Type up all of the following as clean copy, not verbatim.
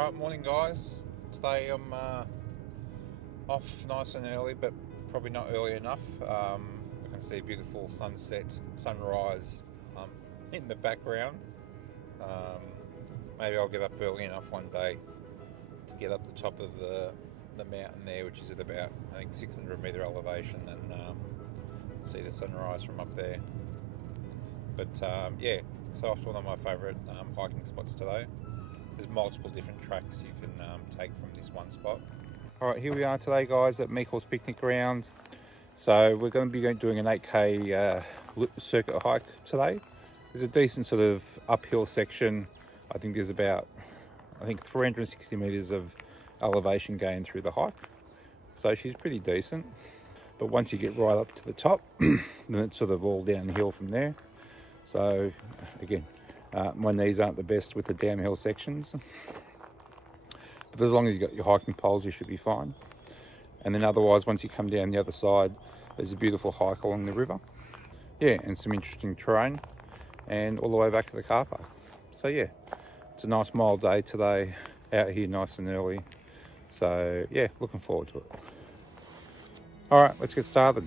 Alright, morning guys. Today I'm off nice and early, but probably not early enough. We can see a beautiful sunrise in the background. Maybe I'll get up early enough one day to get up the top of the mountain there, which is at about, I think, 600 metre elevation, and see the sunrise from up there. But yeah, so off to one of my favourite hiking spots today. There's multiple different tracks you can take from this one spot. Alright, here we are today guys at Meikles Picnic Ground. So we're going to be doing an 8k circuit hike today. There's a decent sort of uphill section. I think there's about 360 metres of elevation gain through the hike. So she's pretty decent. But once you get right up to the top, then it's sort of all downhill from there. So again, my knees aren't the best with the downhill sections, but as long as you've got your hiking poles, you should be fine. And then otherwise, once you come down the other side, there's a beautiful hike along the river. Yeah, and some interesting terrain, and all the way back to the car park. So yeah, it's a nice mild day today, out here nice and early. So yeah, looking forward to it. All right, let's get started.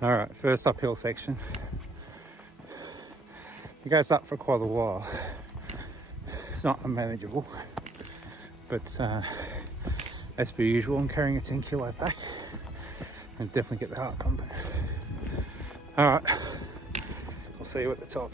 All right, first uphill section. It goes up for quite a while. It's not unmanageable, but as per usual, I'm carrying a 10 kilo pack and definitely get the heart pumping. All right, I'll see you at the top.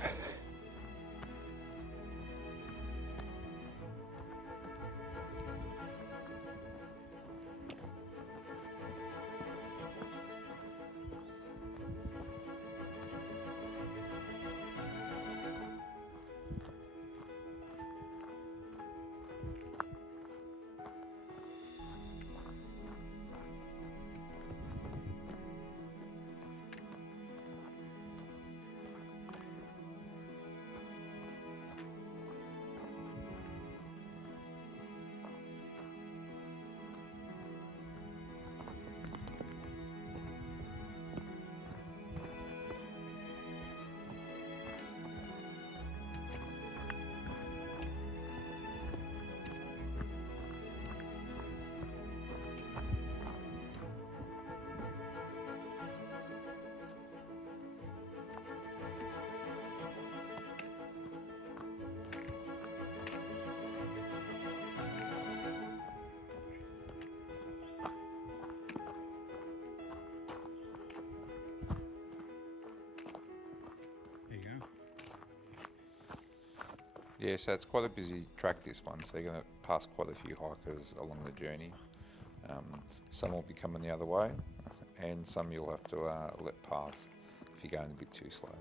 Yeah, so it's quite a busy track, this one, so you're going to pass quite a few hikers along the journey. Some will be coming the other way, and some you'll have to let pass if you're going a bit too slow.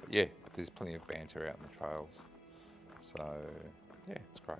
But yeah, there's plenty of banter out in the trails, so yeah, it's great.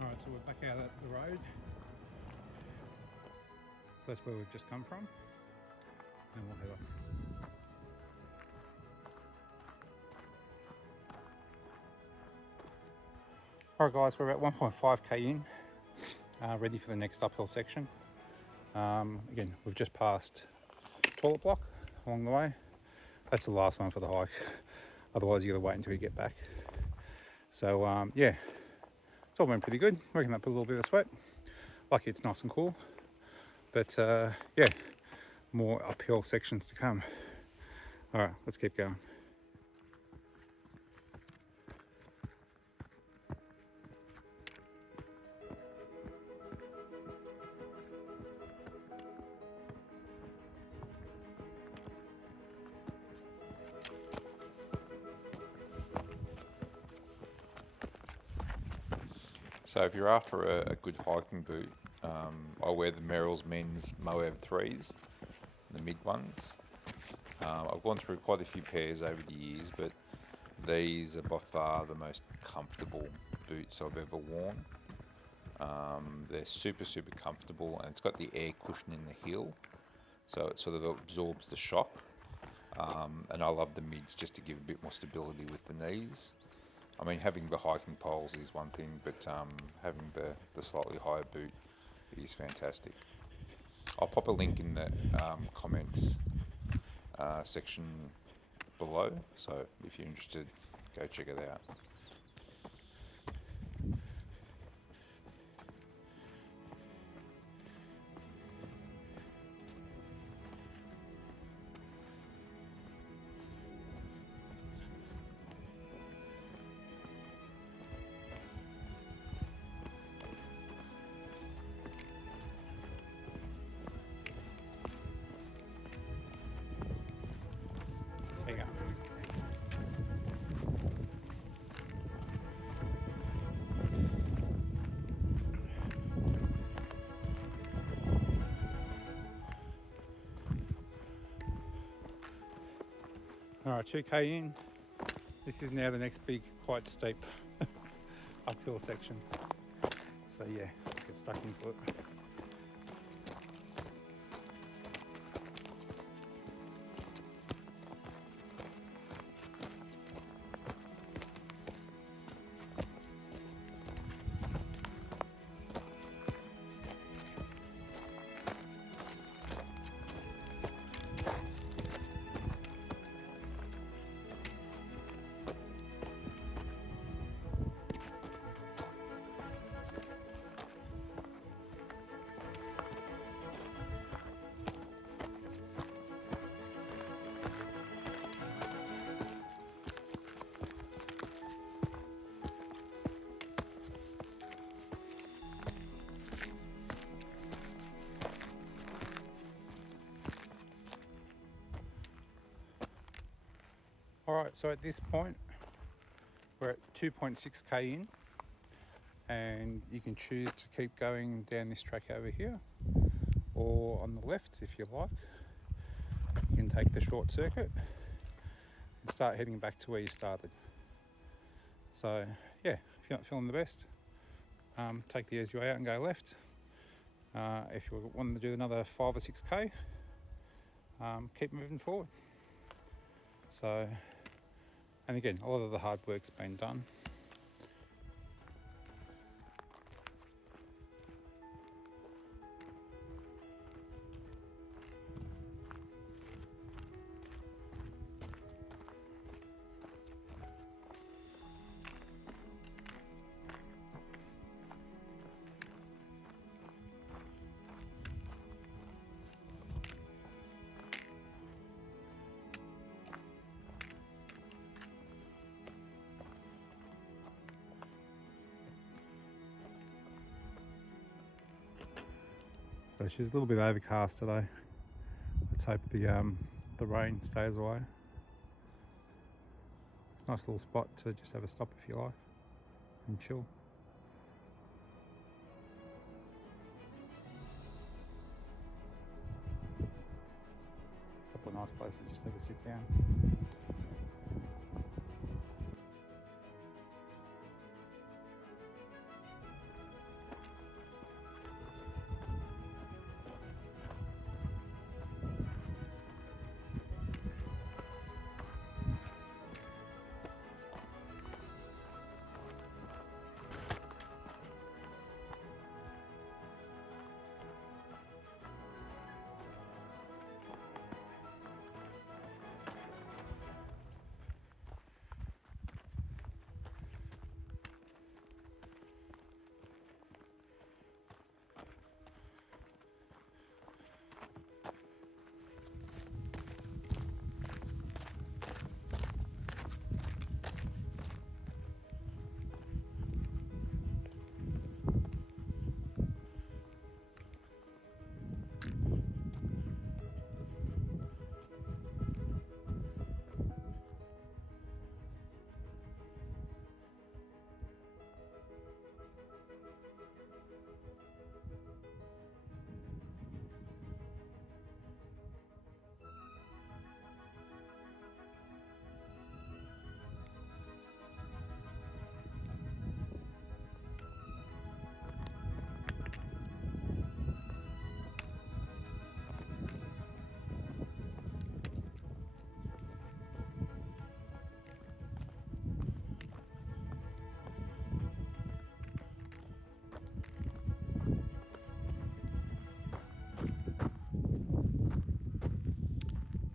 Alright, so we're back out at the road. So that's where we've just come from. And we'll head off. Alright guys, we're about 1.5k in, ready for the next uphill section. Again, we've just passed toilet block along the way. That's the last one for the hike. Otherwise you gotta wait until you get back. So yeah, it's all been pretty good. Working up a little bit of sweat. Lucky it's nice and cool. But yeah, more uphill sections to come. All right, let's keep going. So if you're after a good hiking boot, I wear the Meikles men's Moab 3s, the mid ones. I've gone through quite a few pairs over the years, but these are by far the most comfortable boots I've ever worn. They're super comfortable, and it's got the air cushion in the heel, so it sort of absorbs the shock. And I love the mids just to give a bit more stability with the knees. I mean, having the hiking poles is one thing, but having the slightly higher boot is fantastic. I'll pop a link in the comments section below, so if you're interested, go check it out. There you go. All right, 2k in. This is now the next big, quite steep uphill section. So yeah, let's get stuck into it. Alright, so at this point we're at 2.6k in, and you can choose to keep going down this track over here, or on the left if you like. You can take the short circuit and start heading back to where you started. So yeah, if you're not feeling the best, take the easy way out and go left. If you want to do another 5 or 6k, keep moving forward. So, and again, a lot of the hard work's been done. So she's a little bit overcast today. Let's hope the rain stays away. Nice little spot to just have a stop if you like and chill. Couple of nice places just to have a sit down.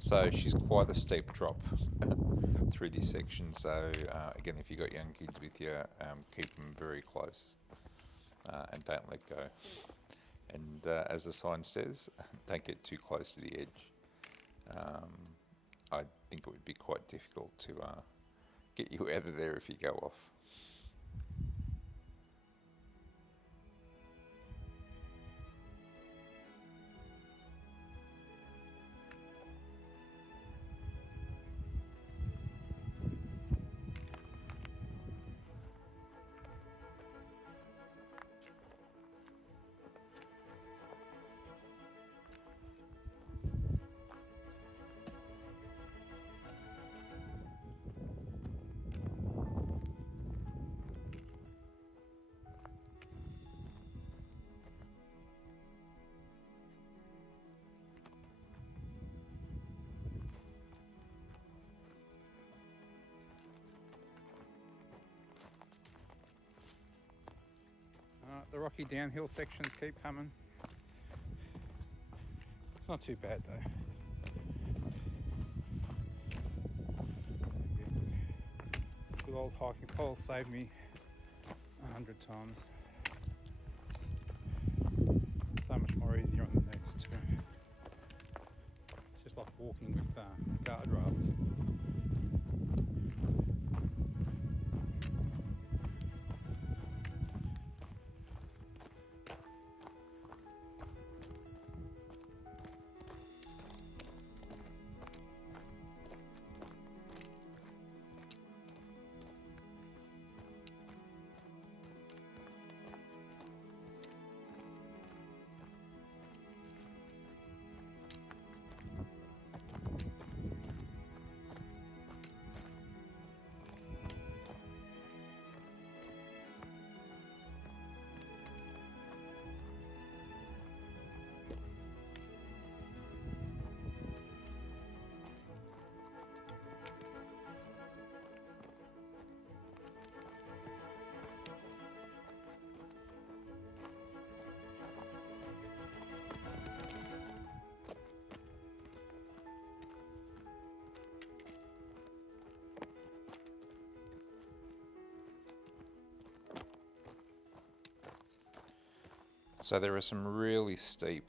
So she's quite a steep drop through this section. So again, if you've got young kids with you, keep them very close and don't let go. And as the sign says, don't get too close to the edge. I think it would be quite difficult to get you out of there if you go off. The rocky downhill sections keep coming. It's not too bad though. Good old hiking pole saved me 100 times. So much more easier on the knees too. It's just like walking with guardrails. So there are some really steep,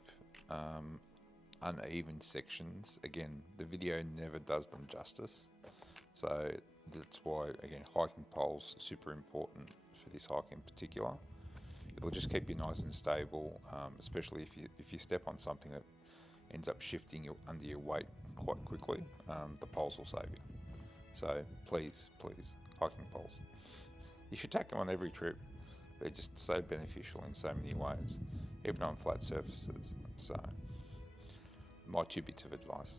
uneven sections. Again, the video never does them justice. So that's why, again, hiking poles are super important for this hike in particular. It'll just keep you nice and stable, especially if you step on something that ends up shifting under your weight quite quickly. The poles will save you. So please, hiking poles. You should take them on every trip. They're just so beneficial in so many ways, even on flat surfaces. So, my 2 bits of advice.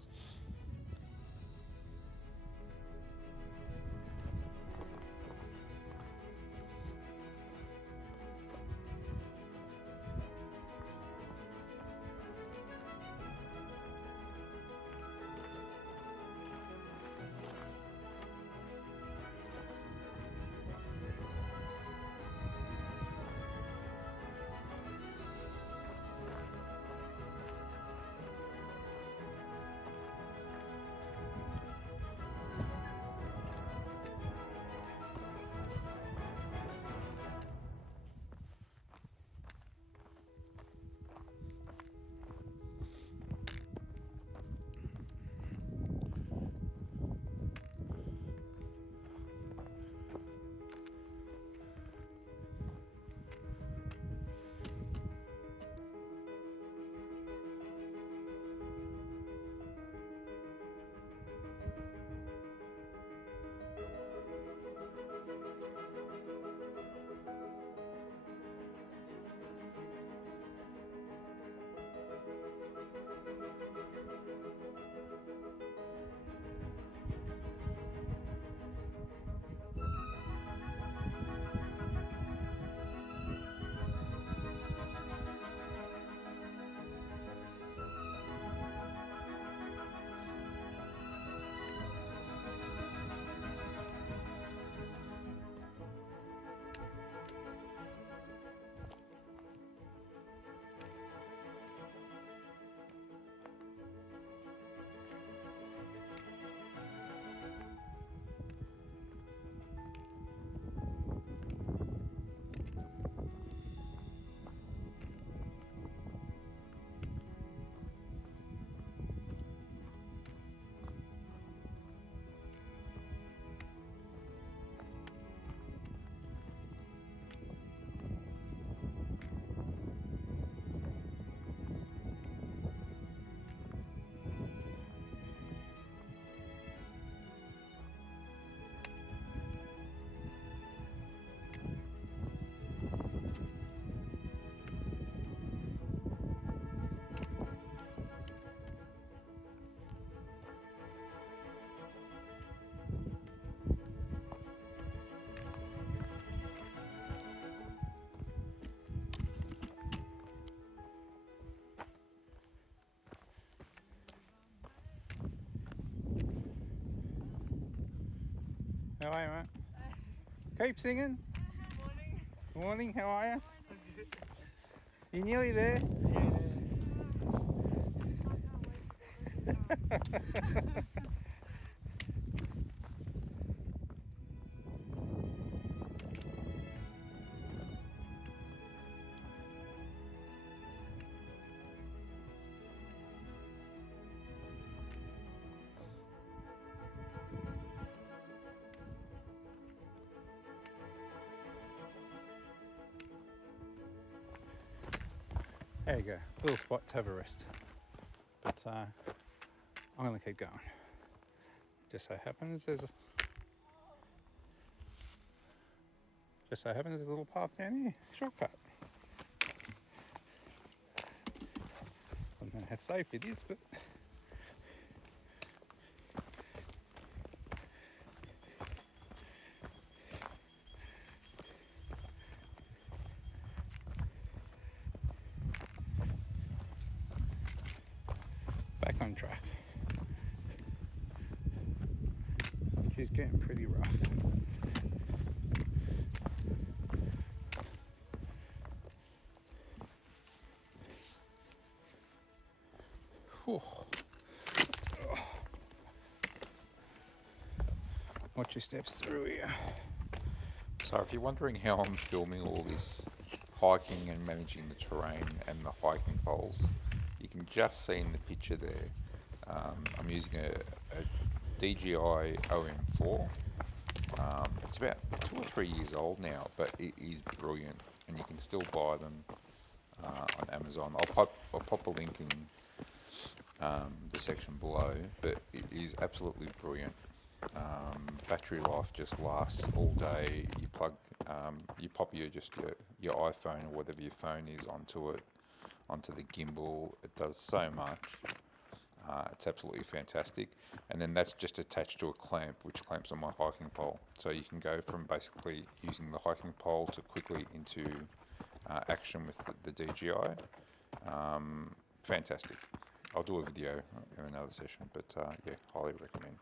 How are you, mate? Keep singing. Morning. Morning, how are you? You're nearly there. There you go, little spot to have a rest. But I'm going to keep going. Just so happens there's a little path down here, shortcut. I don't know how safe it is, but back on track. She's getting pretty rough. Whew. Watch your steps through here. So if you're wondering how I'm filming all this hiking and managing the terrain and the hiking poles, you can just see in the picture there, I'm using a DJI OM4. It's about 2 or 3 years old now, but it is brilliant, and you can still buy them on Amazon. I'll pop a link in the section below, but it is absolutely brilliant. Battery life just lasts all day. You pop your iPhone or whatever your phone is onto the gimbal. It does so much. It's absolutely fantastic. And then that's just attached to a clamp, which clamps on my hiking pole. So you can go from basically using the hiking pole to quickly into action with the DJI. Fantastic. I'll do a video in another session, but yeah, highly recommend.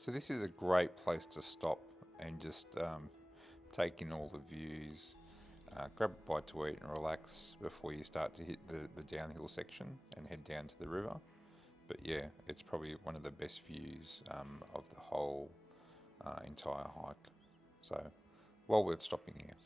So this is a great place to stop and just take in all the views, grab a bite to eat and relax before you start to hit the downhill section and head down to the river. But yeah, it's probably one of the best views of the whole entire hike. So well worth stopping here.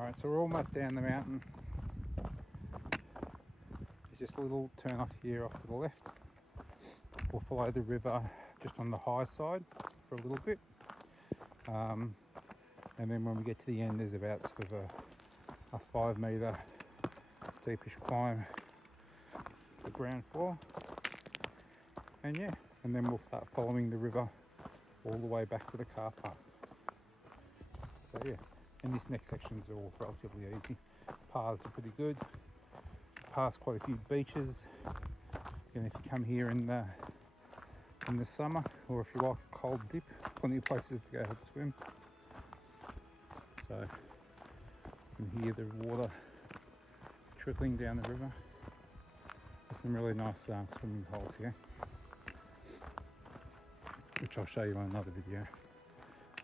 Alright, so we're almost down the mountain. There's just a little turn off here off to the left. We'll follow the river just on the high side for a little bit. And then when we get to the end, there's about sort of a 5 metre steepish climb to the ground floor. And yeah, and then we'll start following the river all the way back to the car park. So yeah, and this next section is all relatively easy. Paths are pretty good. Past quite a few beaches. And if you come here in the summer, or if you like a cold dip, plenty of places to go have a swim. So you can hear the water trickling down the river. There's some really nice swimming holes here, which I'll show you on another video,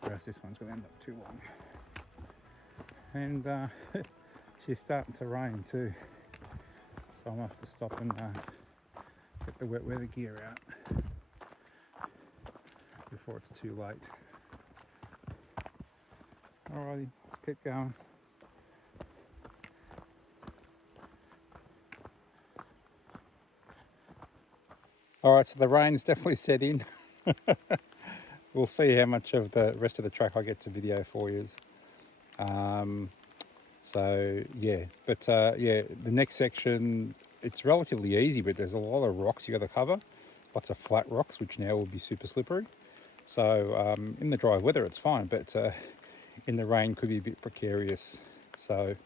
whereas this one's going to end up too long. And she's starting to rain too, so I'm going to have to stop and get the wet weather gear out before it's too late. Alrighty, let's keep going. Alright, so the rain's definitely set in. We'll see how much of the rest of the track I get to video for you. So yeah, but yeah, the next section, it's relatively easy, but there's a lot of rocks you got to cover. Lots of flat rocks, which now will be super slippery. So in the dry weather it's fine, but in the rain could be a bit precarious. So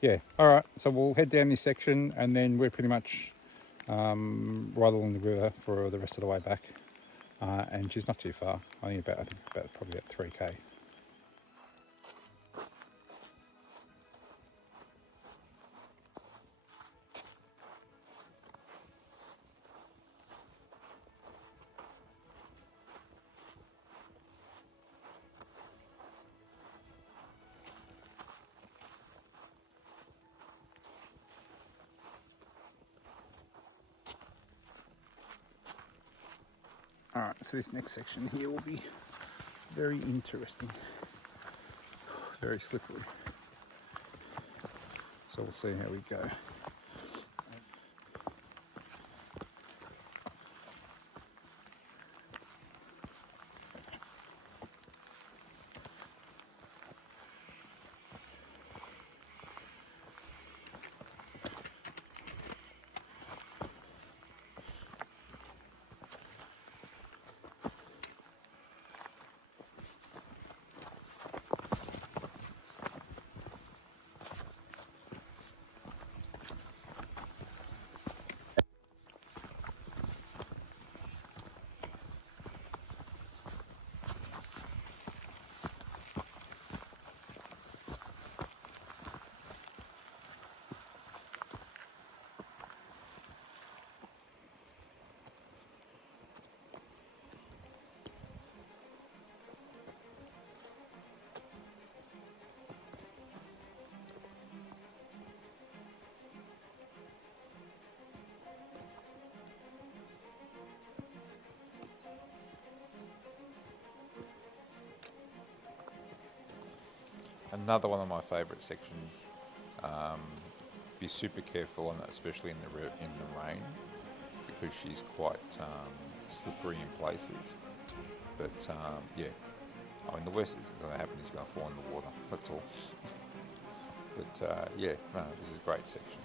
yeah, all right, so we'll head down this section and then we're pretty much right along the river for the rest of the way back. And she's not too far, I think about probably about 3k. Alright, so this next section here will be very interesting, very slippery. So we'll see how we go. Another one of my favourite sections. Be super careful on that, especially in the rain, because she's quite slippery in places. But yeah, I mean the worst that's going to happen is you're going to fall in the water. That's all. But yeah, no, this is a great section.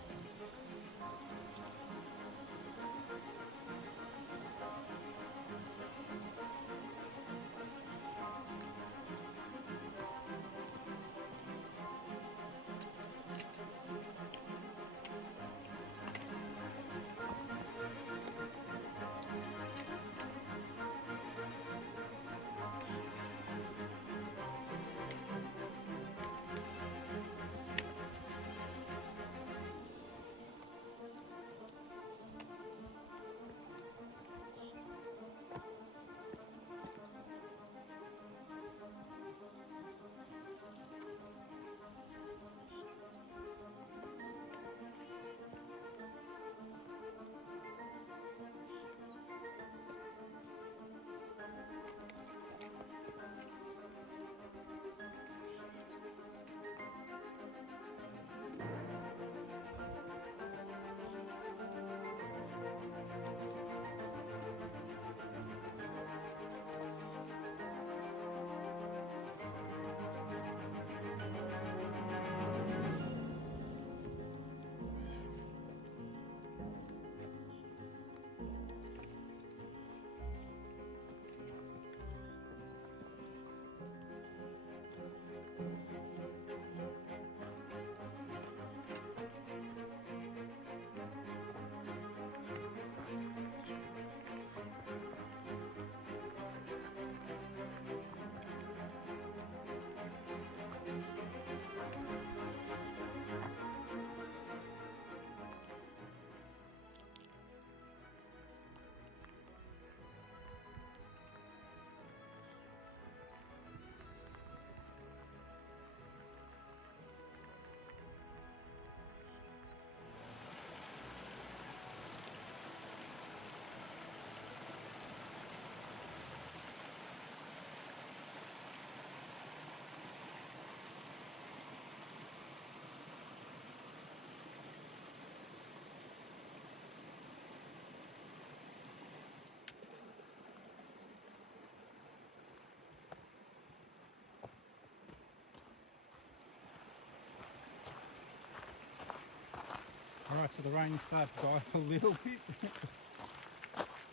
So the rain started to die off a little bit,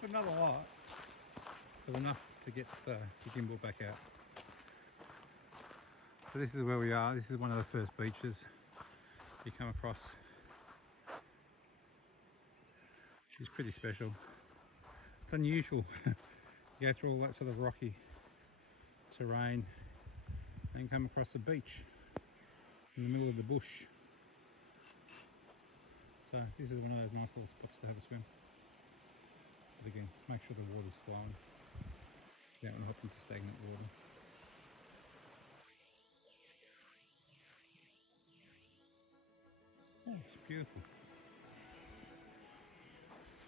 but not a lot, but enough to get the gimbal back out. So this is where we are. This is one of the first beaches you come across. It's pretty special. It's unusual. You go through all that sort of rocky terrain and come across a beach in the middle of the bush. So this is one of those nice little spots to have a swim. But again, make sure the water's flowing. You don't want to hop into stagnant water. Oh, it's beautiful.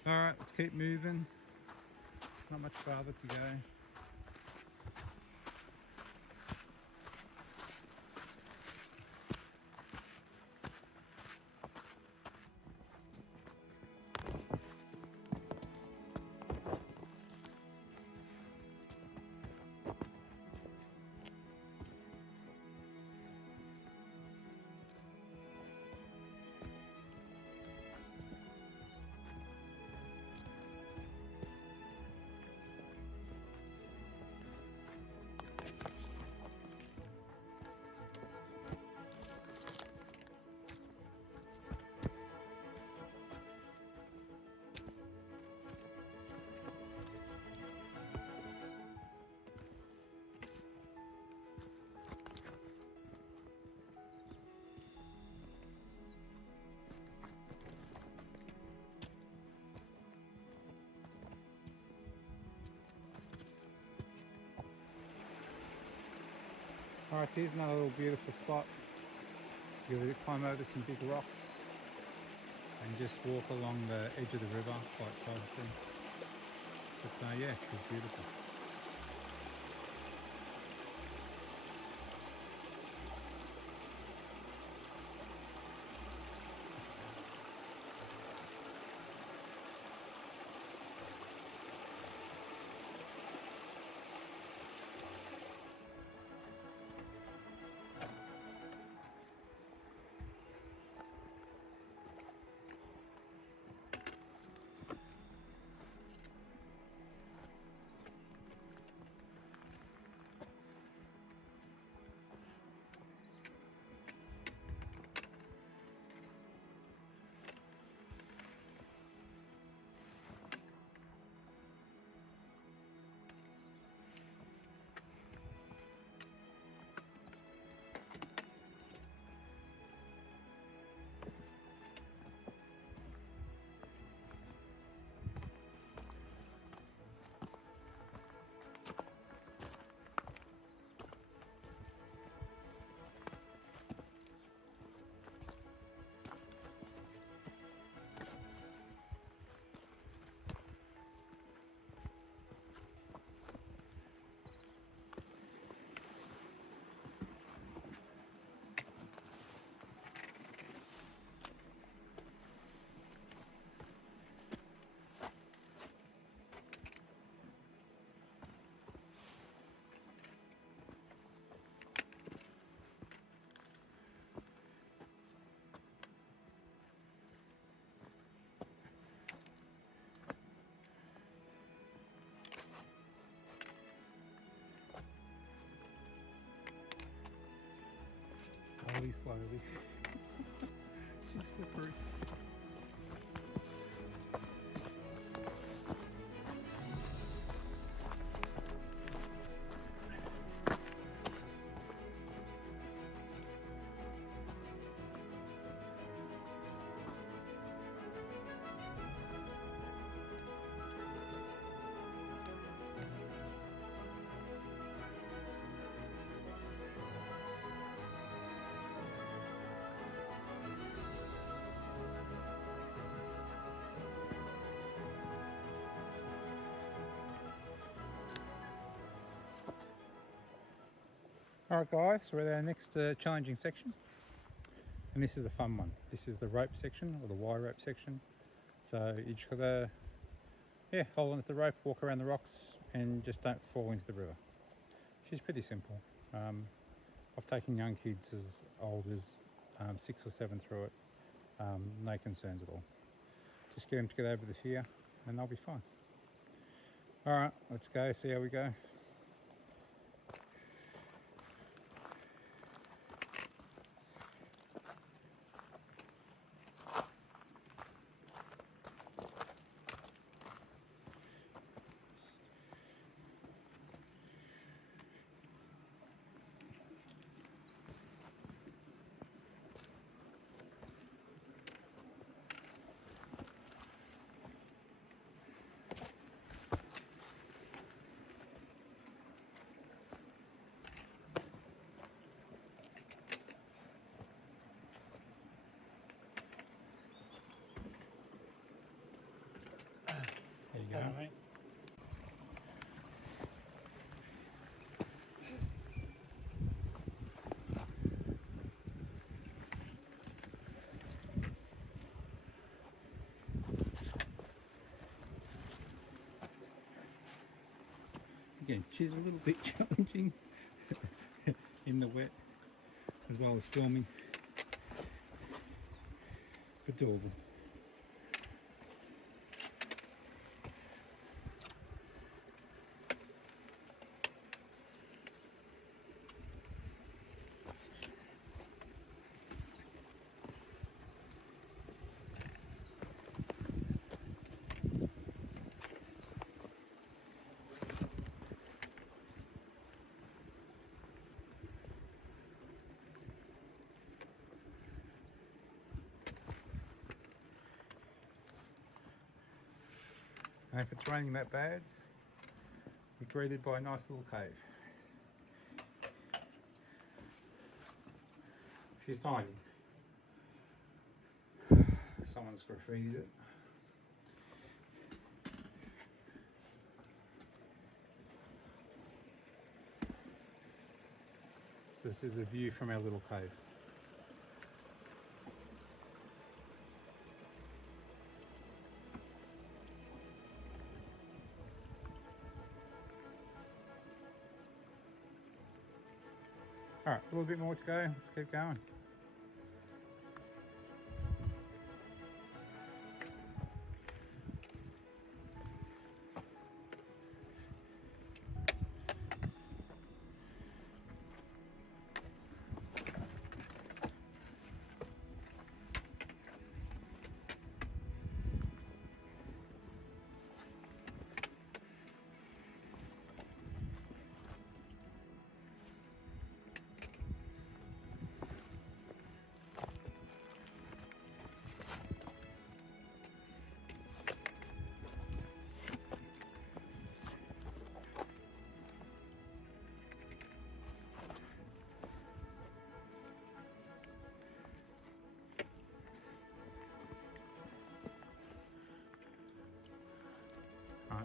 Alright, let's keep moving. Not much farther to go. Alright, here's another little beautiful spot. You'll climb over some big rocks and just walk along the edge of the river quite closely. But yeah, it's beautiful. Slowly. She's slippery. Alright guys, we're at our next challenging section, and this is the fun one. This is the rope section, or the wire rope section. So you just gotta hold onto the rope, walk around the rocks, and just don't fall into the river. She's pretty simple. I've taken young kids as old as 6 or 7 through it. no concerns at all. Just get them to get over the fear and they'll be fine. Alright, let's go, see how we go. There you go. Mate. Again, she's a little bit challenging in the wet as well as filming, but doable. And if it's raining that bad, you're greeted by a nice little cave. She's tiny. Someone's graffitied it. So this is the view from our little cave. All right, a little bit more to go. Let's keep going.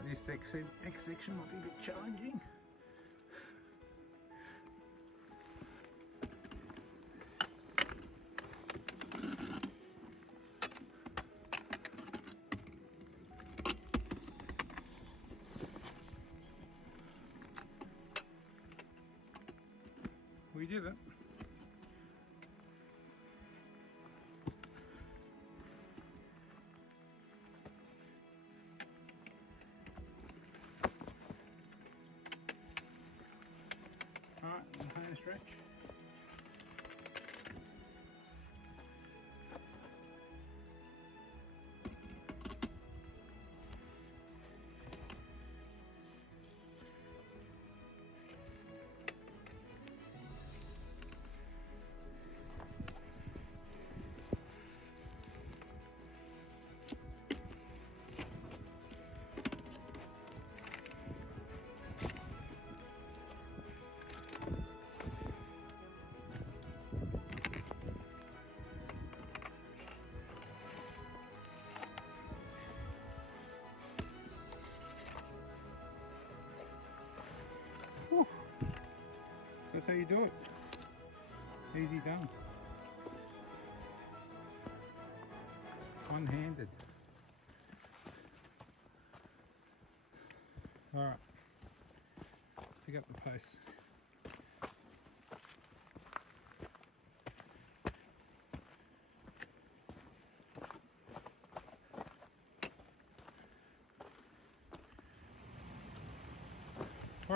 This next section might be a bit challenging. We did it. Alright, home stretch. Whew. So that's how you do it. Easy done. One-handed. Alright. Pick up the pace.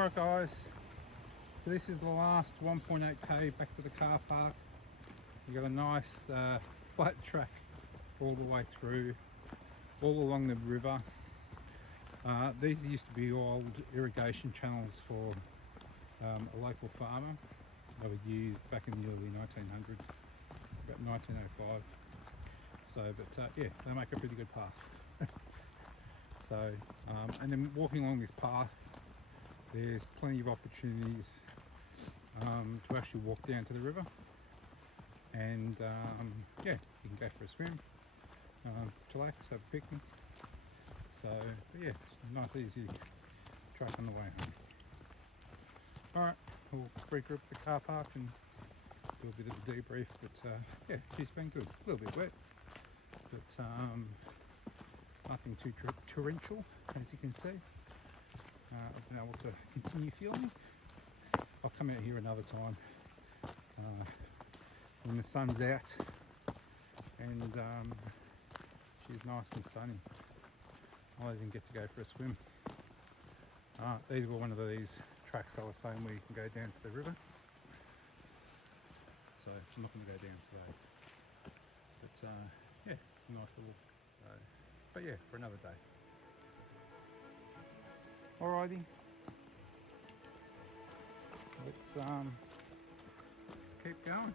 Alright guys, so this is the last 1.8k back to the car park. You got a nice flat track all the way through, all along the river. These used to be old irrigation channels for a local farmer. They were used back in the early 1900s, about 1905. So, but yeah, they make a pretty good path. So, and then walking along this path, there's plenty of opportunities to actually walk down to the river, and yeah, you can go for a swim, chillax, have a picnic. So but yeah, nice easy track on the way home. Alright, we'll regroup the car park and do a bit of a debrief, but yeah, she's been good. A little bit wet, but nothing too torrential, as you can see. I've been able to continue filming. I'll come out here another time when the sun's out and she's nice and sunny. I'll even get to go for a swim. These were one of these tracks I was saying where you can go down to the river. So I'm not going to go down today. But yeah, nice little. But yeah, for another day. Alrighty. Let's keep going.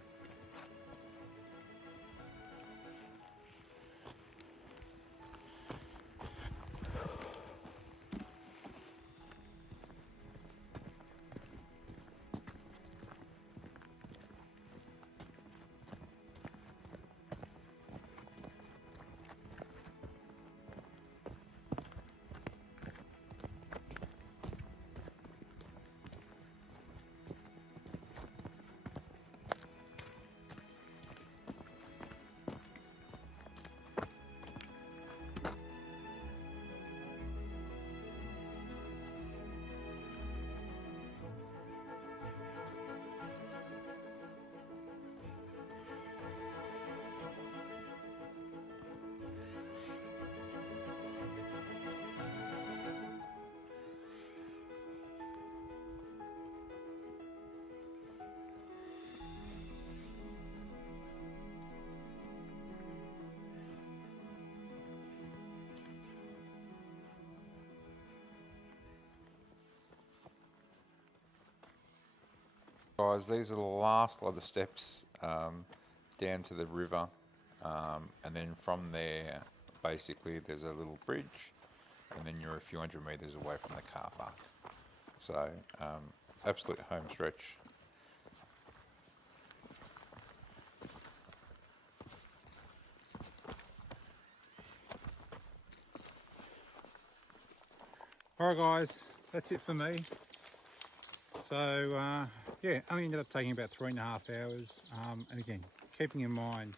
Guys, these are the last lot of steps down to the river, and then from there basically there's a little bridge, and then you're a few hundred metres away from the car park. So absolute home stretch. Alright guys, that's it for me. So yeah, only ended up taking about 3.5 hours, and again, keeping in mind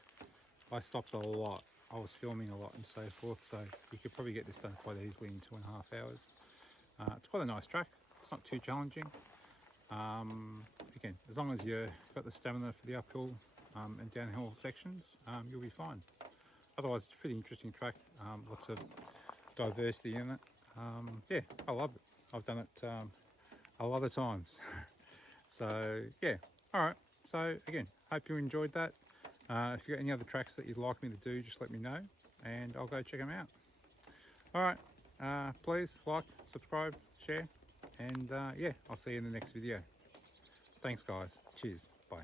I stopped a lot, I was filming a lot and so forth, so you could probably get this done quite easily in 2.5 hours. It's quite a nice track, it's not too challenging. Again, as long as you've got the stamina for the uphill and downhill sections, you'll be fine. Otherwise, it's a pretty interesting track, lots of diversity in it. Yeah, I love it. I've done it a lot of times. So yeah, alright, so again, hope you enjoyed that. If you've got any other tracks that you'd like me to do, just let me know and I'll go check them out. Alright, please like, subscribe, share, and yeah, I'll see you in the next video. Thanks guys, cheers, bye.